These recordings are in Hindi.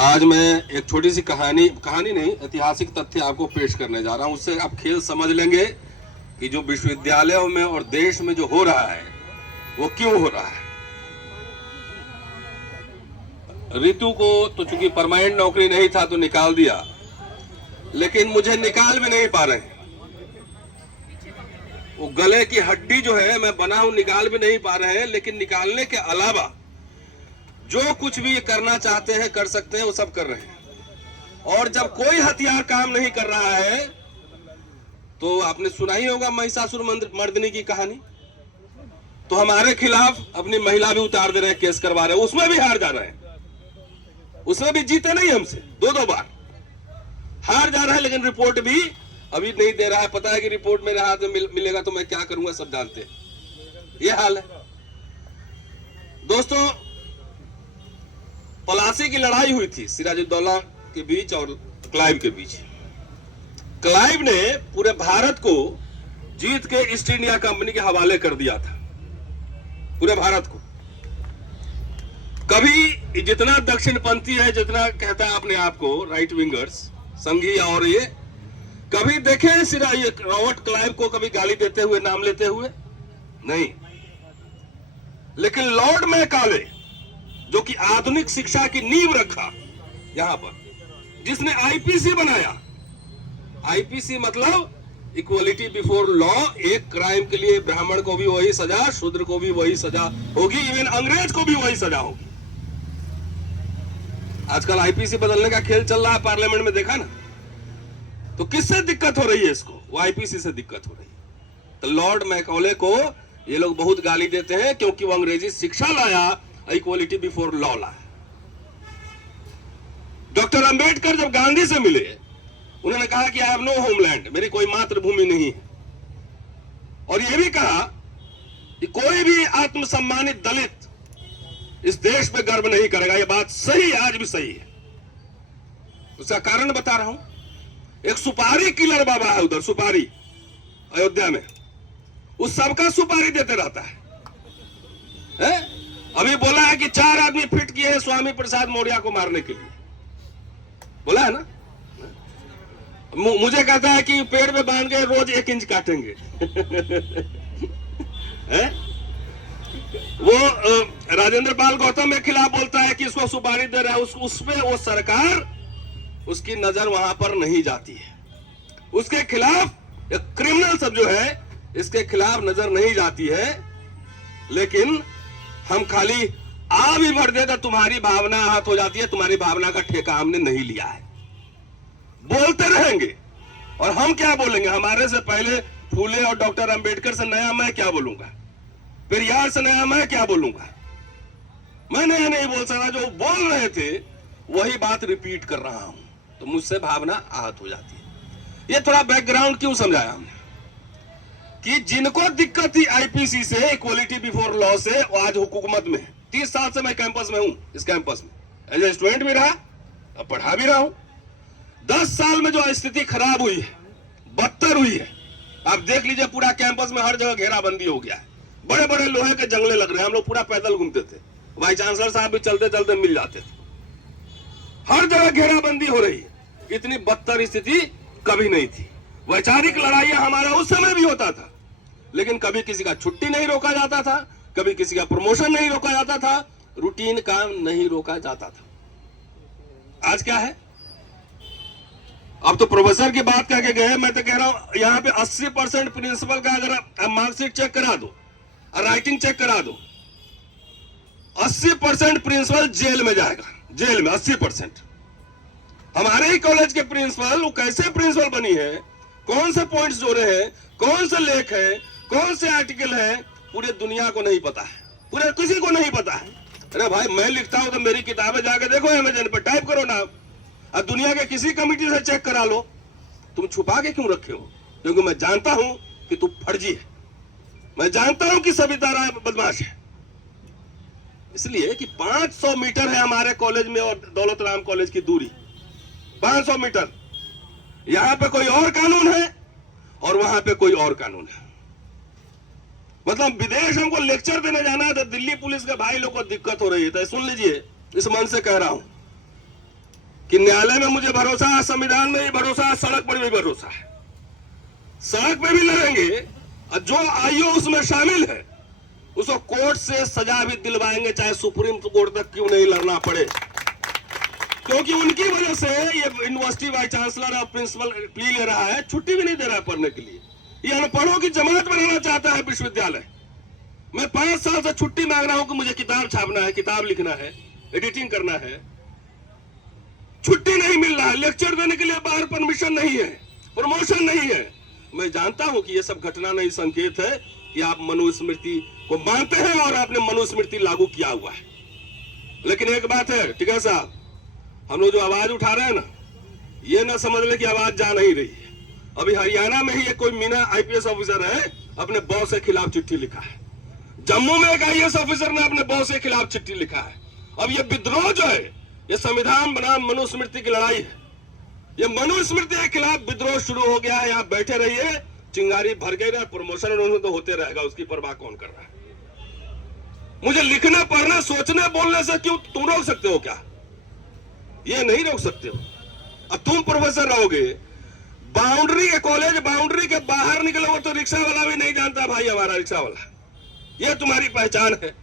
आज मैं एक छोटी सी कहानी नहीं, ऐतिहासिक तथ्य आपको पेश करने जा रहा हूं। उससे आप खेल समझ लेंगे कि जो विश्वविद्यालयों में और देश में जो हो रहा है वो क्यों हो रहा है। रितु को तो चूंकि परमानेंट नौकरी नहीं था तो निकाल दिया, लेकिन मुझे निकाल भी नहीं पा रहे। वो गले की हड्डी जो है मैं बना हूं, निकाल भी नहीं पा रहे हैं। लेकिन निकालने के अलावा जो कुछ भी करना चाहते हैं कर सकते हैं, वो सब कर रहे हैं। और जब कोई हथियार काम नहीं कर रहा है तो आपने सुना ही होगा महिषासुर मर्दिनी की कहानी। तो हमारे खिलाफ अपनी महिला भी उतार दे रहे हैं, केस करवा रहे हैं, उसमें भी हार जा रहे हैं। उसमें भी जीते नहीं, हमसे दो बार हार जा रहा है। लेकिन रिपोर्ट भी अभी नहीं दे रहा है। पता है कि रिपोर्ट मेरे हाथ में मिलेगा तो मैं क्या करूंगा, सब जानते हैं। ये हाल है दोस्तों। पलासी की लड़ाई हुई थी सिराजुद्दौला के बीच और क्लाइव के बीच। क्लाइव ने पूरे भारत को जीत के ईस्ट इंडिया कंपनी के हवाले कर दिया था, पूरे भारत को। कभी जितना दक्षिणपंथी है, जितना कहता है अपने आप को राइट विंगर्स, संघी और ये, कभी देखे रॉबर्ट क्लाइव को कभी गाली देते हुए, नाम लेते हुए? नहीं। लेकिन लॉर्ड मैकाले जो कि आधुनिक शिक्षा की नींव रखा यहां पर, जिसने आईपीसी बनाया। आईपीसी मतलब इक्वलिटी बिफोर लॉ। एक क्राइम के लिए ब्राह्मण को भी वही सजा, शूद्र को भी वही सजा होगी, इवन अंग्रेज को भी वही सजा होगी। आजकल आईपीसी बदलने का खेल चल रहा है पार्लियामेंट में, देखा ना? तो किससे दिक्कत हो रही है इसको? वो आईपीसी से दिक्कत हो रही है। तो लॉर्ड मैकाले को ये लोग बहुत गाली देते हैं क्योंकि वो अंग्रेजी शिक्षा लाया, इक्वलिटी बिफोर लॉ लाया। डॉक्टर अंबेडकर जब गांधी से मिले, उन्होंने कहा कि आई हैव नो होमलैंड, मेरी कोई मातृभूमि नहीं है। और यह भी कहा कि कोई भी आत्मसम्मानित दलित इस देश पे गर्व नहीं करेगा। यह बात सही है, आज भी सही है। उसका कारण बता रहा हूं। एक सुपारी किलर बाबा है उधर, सुपारी अयोध्या में, उस सबका सुपारी देते रहता है? अभी बोला है कि 4 आदमी फिट किए हैं स्वामी प्रसाद मौर्य को मारने के लिए, बोला है ना? मुझे कहता है कि पेड़ में बांध के रोज 1 इंच काटेंगे। वो राजेंद्र पाल गौतम के खिलाफ बोलता है कि इसको सुपारी दे रहा है, उसमें वो सरकार, उसकी नजर वहां पर नहीं जाती है। उसके खिलाफ एक क्रिमिनल सब जो है, इसके खिलाफ नजर नहीं जाती है। लेकिन हम खाली आ भी भर दे तो तुम्हारी भावना आहत हो जाती है। तुम्हारी भावना का ठेका हमने नहीं लिया है। बोलते रहेंगे। और हम क्या बोलेंगे? हमारे से पहले फूले और डॉक्टर अंबेडकर से नया मैं क्या बोलूंगा? पेरियार से नया मैं क्या बोलूंगा? मैं नया नहीं बोल सकता। जो बोल रहे थे वही बात रिपीट कर रहा हूं, तो मुझसे भावना आहत हो जाती है। ये थोड़ा बैकग्राउंड क्यों समझाया हमने कि जिनको दिक्कत थी आईपीसी से, इक्वलिटी बिफोर लॉ से, वो आज हुकूमत में है। 30 साल से मैं कैंपस में हूं, इस कैंपस में एज ए स्टूडेंट भी रहा, अब पढ़ा भी रहा हूं। 10 साल में जो स्थिति खराब हुई है, बदतर हुई है। आप देख लीजिए, पूरा कैंपस में हर जगह घेराबंदी हो गया है। बड़े बड़े लोहे के जंगले लग रहे हैं। हम लोग पूरा पैदल घूमते थे, वाइस चांसलर साहब भी चलते चलते मिल जाते थे। हर जगह घेराबंदी हो रही है। इतनी बदतर स्थिति कभी नहीं थी। वैचारिक लड़ाइयां हमारा उस समय भी होता था, लेकिन कभी किसी का छुट्टी नहीं रोका जाता था, कभी किसी का प्रमोशन नहीं रोका जाता था, रूटीन काम नहीं रोका जाता था। आज क्या है? अब तो प्रोफेसर की बात करके गए। मैं तो कह रहा हूं यहां पे 80% प्रिंसिपल का अगर आप मार्कशीट चेक करा दो और राइटिंग चेक करा दो, 80% प्रिंसिपल जेल में जाएगा। जेल में 80%। हमारे ही कॉलेज के प्रिंसिपल, वो कैसे प्रिंसिपल बनी है, कौन से पॉइंट्स जोड़े हैं, कौन से लेख है, कौन से आर्टिकल है, पूरे दुनिया को नहीं पता है। पूरे किसी को नहीं पता है। अरे भाई, मैं लिखता हूं तो मेरी किताबें जाके देखो, अमेज़न पर टाइप करो ना, और दुनिया के किसी कमिटी से चेक करा लो। तुम छुपा के क्यों रखे हो? क्योंकि मैं जानता हूं कि तू फर्जी है। मैं जानता हूं कि सविता राय बदमाश है। इसलिए कि 500 मीटर है हमारे कॉलेज में और दौलत राम कॉलेज की दूरी, 500 मीटर। यहां पे कोई और कानून है और वहां पे कोई और कानून है। मतलब विदेश हमको लेक्चर देने जाना है तो दिल्ली पुलिस के भाई लोग को दिक्कत हो रही है। तो सुन लीजिए, इस मन से कह रहा हूं, कि न्यायालय में मुझे भरोसा है, संविधान में भी भरोसा है, सड़क पर भी भरोसा है। सड़क पे भी लड़ेंगे और जो आईओ उसमें शामिल है उसको कोर्ट से सजा भी दिलवाएंगे, चाहे सुप्रीम कोर्ट तक क्यों नहीं लड़ना पड़े, क्योंकि उनकी वजह से ये यूनिवर्सिटी वाइस चांसलर और प्रिंसिपल प्ली ले रहा है, छुट्टी भी नहीं दे रहा है पढ़ने के लिए। ये अनपढ़ों की जमात बनाना चाहता है विश्वविद्यालय। मैं 5 साल से छुट्टी मांग रहा हूं कि मुझे किताब छापना है, किताब लिखना है, एडिटिंग करना है, छुट्टी नहीं मिल रहा है। लेक्चर देने के लिए बाहर परमिशन नहीं है, प्रमोशन नहीं है। मैं जानता हूं कि यह सब घटना नहीं संकेत है कि आप मनुस्मृति को मानते हैं और आपने मनुस्मृति लागू किया हुआ है। लेकिन एक बात है टिकैत साहब, हम लोग जो आवाज उठा रहे हैं ना, ये ना समझ ले कि आवाज जा नहीं रही है। अभी हरियाणा में ही एक कोई मीना आईपीएस ऑफिसर है, अपने बॉस के खिलाफ चिट्ठी लिखा है। जम्मू में एक आईएएस ऑफिसर ने अपने बॉस के खिलाफ चिट्ठी लिखा है। अब ये विद्रोह जो है, ये संविधान बनाम मनुस्मृति की लड़ाई है। ये मनुस्मृति के खिलाफ विद्रोह शुरू हो गया है। यहाँ बैठे रहिए, चिंगारी भर गई रहे, प्रमोशन उन्होंने तो होते रहेगा, उसकी परवाह कौन कर रहा है। मुझे लिखने पढ़ने सोचने बोलने से क्यों तुम रोक सकते हो क्या? ये नहीं रोक सकते हो। अब तुम प्रोफेसर रहोगे, बाउंड्री के कॉलेज बाउंड्री के बाहर निकलोगे तो रिक्शा वाला भी नहीं जानता भाई हमारा रिक्शा वाला, ये तुम्हारी पहचान है।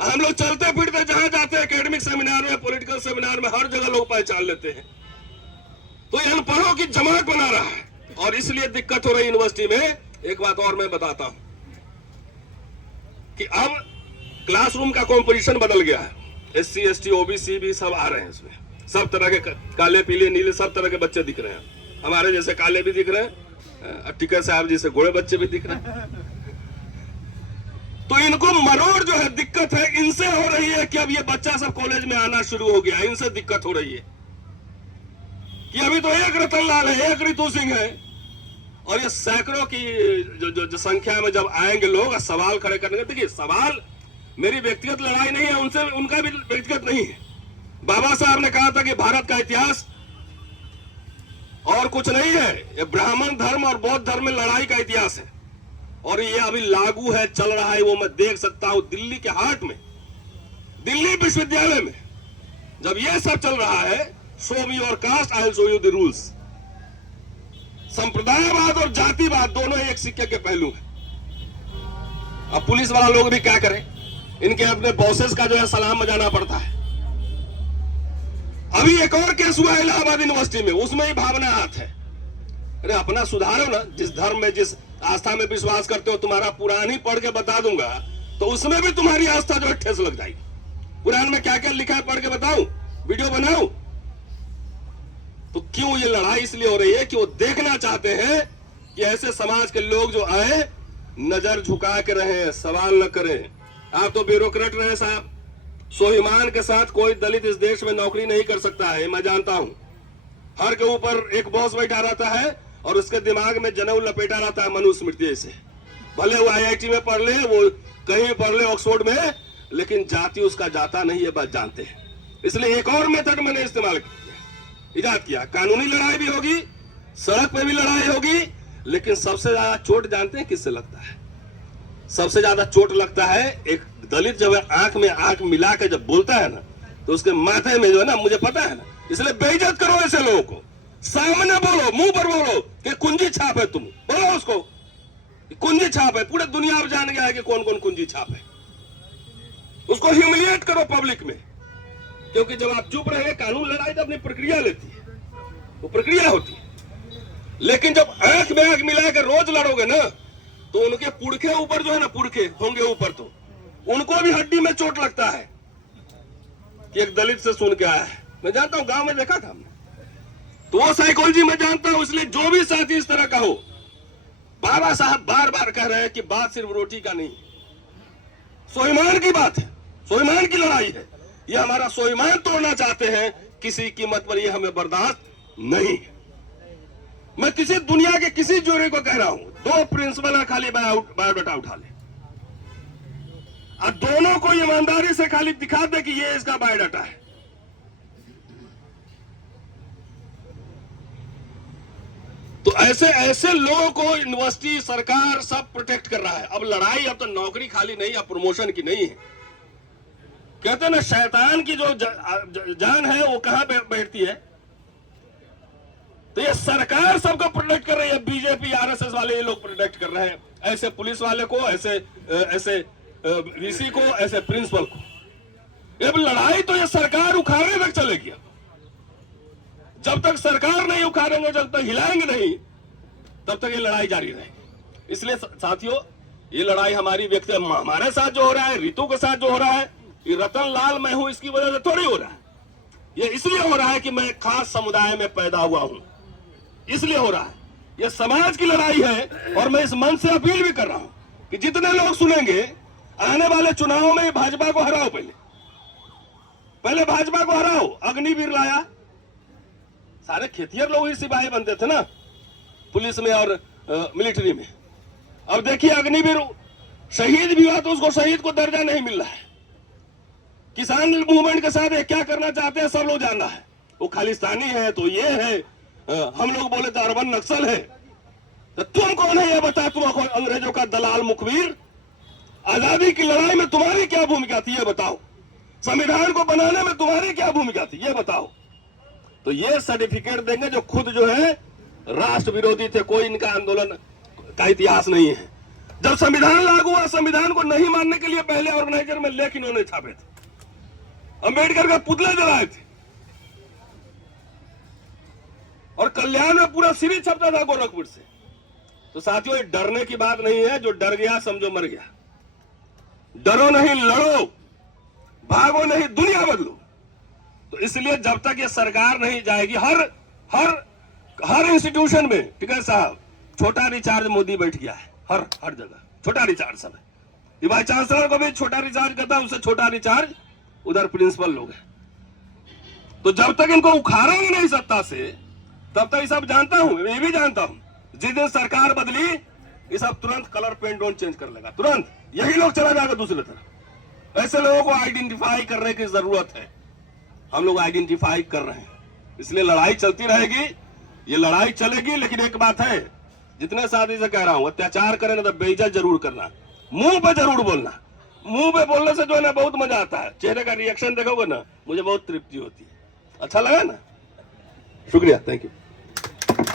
हम लोग चलते फिरते जहां जाते हैं, एकेडमिक सेमिनार में, पॉलिटिकल सेमिनार में, हर जगह लोग पहचान लेते हैं। तो ये अनपढ़ों की जमात बना रहा है और इसलिए दिक्कत हो रही यूनिवर्सिटी में। एक बात और मैं बताता हूं कि अब क्लासरूम का कॉम्पोजिशन बदल गया है। SC ST OBC भी सब आ रहे हैं इसमें, सब तरह के काले पीले नीले सब तरह के बच्चे दिख रहे हैं। हमारे जैसे काले भी दिख रहे हैं, टिकैत साहब जैसे गोरे बच्चे भी दिख रहे हैं। तो इनको मरोड़ जो है दिक्कत है, इनसे हो रही है कि अब ये बच्चा सब कॉलेज में आना शुरू हो गया, इनसे दिक्कत हो रही है कि अभी तो एक रतन लाल है, एक रितु सिंह है, और ये सैकड़ों की जो संख्या में जब आएंगे लोग सवाल खड़े करने। देखिए, सवाल मेरी व्यक्तिगत लड़ाई नहीं है उनसे, उनका भी व्यक्तिगत नहीं है। बाबा साहब ने कहा था कि भारत का इतिहास और कुछ नहीं है, ये ब्राह्मण धर्म और बौद्ध धर्म में लड़ाई का इतिहास है, और ये अभी लागू है, चल रहा है। वो मैं देख सकता हूं दिल्ली के हाट में, दिल्ली विश्वविद्यालय में जब ये सब चल रहा है, show me your caste I will show you the rules. संप्रदायवाद और जातिवाद दोनों एक सिक्के के पहलू हैं। अब पुलिस वाला लोग भी क्या करें, इनके अपने बॉसेस का जो है सलाम बजाना पड़ता है। अभी एक और केस हुआ इलाहाबाद यूनिवर्सिटी में, उसमें ही भावना हाथ है। अरे अपना सुधारो ना, जिस धर्म में जिस आस्था में विश्वास करते हो, तुम्हारा पुराण ही पढ़ के बता दूंगा तो उसमें भी तुम्हारी आस्था जो है ठेस लग जाएगी। पुराण में क्या क्या लिखा है पढ़ के बताऊं, वीडियो बनाऊं? तो क्यों ये लड़ाई इसलिए हो रही है कि वो देखना चाहते हैं कि ऐसे समाज के लोग जो आए नजर झुका के रहे, सवाल न करें। आप तो ब्यूरोक्रेट रहे साहब, स्वाभिमान के साथ कोई दलित इस देश में नौकरी नहीं कर सकता है, मैं जानता हूं। हर के ऊपर एक बॉस बैठा रहता है और उसके दिमाग में जनेऊ लपेटा रहता है मनुस्मृति से। भले वो IIT में पढ़ ले, वो कहीं भी पढ़ ले, ऑक्सफोर्ड में, लेकिन जाति उसका जाता नहीं है, बस जानते हैं। इसलिए एक और मेथड मैंने इजाद किया। कानूनी लड़ाई भी होगी, सड़क पे भी लड़ाई होगी, लेकिन सबसे ज्यादा चोट जानते हैं किससे लगता है? सबसे ज्यादा चोट लगता है एक दलित जब आंख में आंख मिला के जब बोलता है ना, तो उसके माथे में जो है ना, मुझे पता है ना, इसलिए बेइज्जत करो ऐसे लोगों को। सामने बोलो, मुंह पर बोलो कि कुंजी छाप है, तुम बोलो उसको कुंजी छाप है। पूरे दुनिया में जान गया है कि कौन कौन कुंजी छाप है। उसको ह्यूमिलिएट करो पब्लिक में, क्योंकि जब आप चुप रहे, कानून लड़ाई तो अपनी प्रक्रिया लेती है, वो प्रक्रिया होती है। लेकिन जब आंख में आंख मिला के रोज लड़ोगे ना, तो उनके पुरखे ऊपर जो है ना, पुरखे होंगे ऊपर, तो उनको भी हड्डी में चोट लगता है कि एक दलित से सुन के आया है। मैं जानता हूं, गांव में देखा था हमने, तो वो साइकोलॉजी में जानता हूं। इसलिए जो भी साथी इस तरह का हो, बाबा साहब बार बार कह रहे हैं कि बात सिर्फ रोटी का नहीं, स्वाभिमान की बात है, स्वाभिमान की लड़ाई है। ये हमारा स्वाभिमान तोड़ना चाहते हैं, किसी कीमत पर ये हमें बर्दाश्त नहीं है। मैं किसी दुनिया के किसी जोड़े को कह रहा हूं, 2 प्रिंसिपल है, खाली बायोडाटा उठा ले और दोनों को ईमानदारी से खाली दिखा दे कि ये इसका बायोडाटा है। तो ऐसे ऐसे लोगों को यूनिवर्सिटी सरकार सब प्रोटेक्ट कर रहा है। अब लड़ाई अब तो नौकरी खाली नहीं, अब प्रमोशन की नहीं है। कहते हैं ना, शैतान की जो जान है वो कहां पे बैठती व्यक्ति है। तो ये सरकार सबको प्रोटेक्ट कर रही है, बीजेपी आरएसएस वाले ये लोग प्रोटेक्ट कर रहे हैं, ऐसे पुलिस वाले को, ऐसे वीसी को, ऐसे प्रिंसिपल को। अब लड़ाई तो ये सरकार उखाड़ने तक चलेगी। जब तक सरकार नहीं उखाड़ेंगे, जब तक हिलाएंगे नहीं, तब तक ये लड़ाई जारी रहेगी। इसलिए साथियों, ये लड़ाई हमारी व्यक्ति हमारे साथ जो हो रहा है, रितु के साथ जो हो रहा है, ये रतन लाल मैं हूं इसकी वजह से थोड़ी हो रहा है। ये इसलिए हो रहा है कि मैं खास समुदाय में पैदा हुआ हूं, इसलिए हो रहा है। ये समाज की लड़ाई है। और मैं इस मंच से अपील भी कर रहा हूं कि जितने लोग सुनेंगे, आने वाले चुनावों में भाजपा को हराओ, पहले भाजपा को हराओ। अग्निवीर लाया, सारे खेतिहर लोग ही सिपाही बनते थे ना पुलिस में और मिलिट्री में। अब देखिए अग्निवीर शहीद भी हुआ तो उसको शहीद को दर्जा नहीं मिल रहा है। किसान मूवमेंट के साथ ये क्या करना चाहते हैं सब लोग जान रहा है। वो खालिस्तानी है तो ये है, हम लोग बोले तो अरबन नक्सल है। तो तुम कौन है ये बता, तुम अंग्रेजों का दलाल मुखबिर। आजादी की लड़ाई में तुम्हारी क्या भूमिका थी ये बताओ। संविधान को बनाने में तुम्हारी क्या भूमिका थी ये बताओ। तो ये सर्टिफिकेट देंगे जो खुद जो है राष्ट्र विरोधी थे। कोई इनका आंदोलन का इतिहास नहीं है। जब संविधान लागू हुआ, संविधान को नहीं मानने के लिए पहले ऑर्गेनाइजर में लेख इन्होंने छापे थे, अंबेडकर का पुतले जलाए थे, और कल्याण में पूरा सीरीज छपता था गोरखपुर से। तो साथियों, ये डरने की बात नहीं है। जो डर गया समझो मर गया। डरो नहीं, लड़ो, भागो नहीं, दुनिया बदलो। तो इसलिए जब तक ये सरकार नहीं जाएगी, हर इंस्टीट्यूशन में, टिकैत साहब, छोटा रिचार्ज मोदी बैठ गया है, हर जगह छोटा रिचार्ज सब है। ये वाइस चांसलर को भी छोटा रिचार्ज करता है, उससे छोटा रिचार्ज उधर प्रिंसिपल लोग हैं। तो जब तक इनको उखाड़ेंगे नहीं सत्ता से, तब तक ये सब जानता हूं, मैं भी जानता हूं, जिस दिन सरकार बदली ये सब तुरंत कलर पेंट डोंट चेंज कर लेगा, तुरंत यही लोग चला जाएगा दूसरी तरफ। ऐसे लोगों को आइडेंटिफाई करने की जरूरत है। हम लोग आइडेंटिफाई कर रहे हैं, इसलिए लड़ाई चलती रहेगी। ये लड़ाई चलेगी। लेकिन एक बात है, जितने साथी से कह रहा हूं, अत्याचार करें ना तो बेइज्जत जरूर करना, मुंह पे जरूर बोलना। मुंह पे बोलने से जो है ना बहुत मजा आता है। चेहरे का रिएक्शन देखोगे ना, मुझे बहुत तृप्ति होती है। अच्छा लगा ना? शुक्रिया, थैंक यू।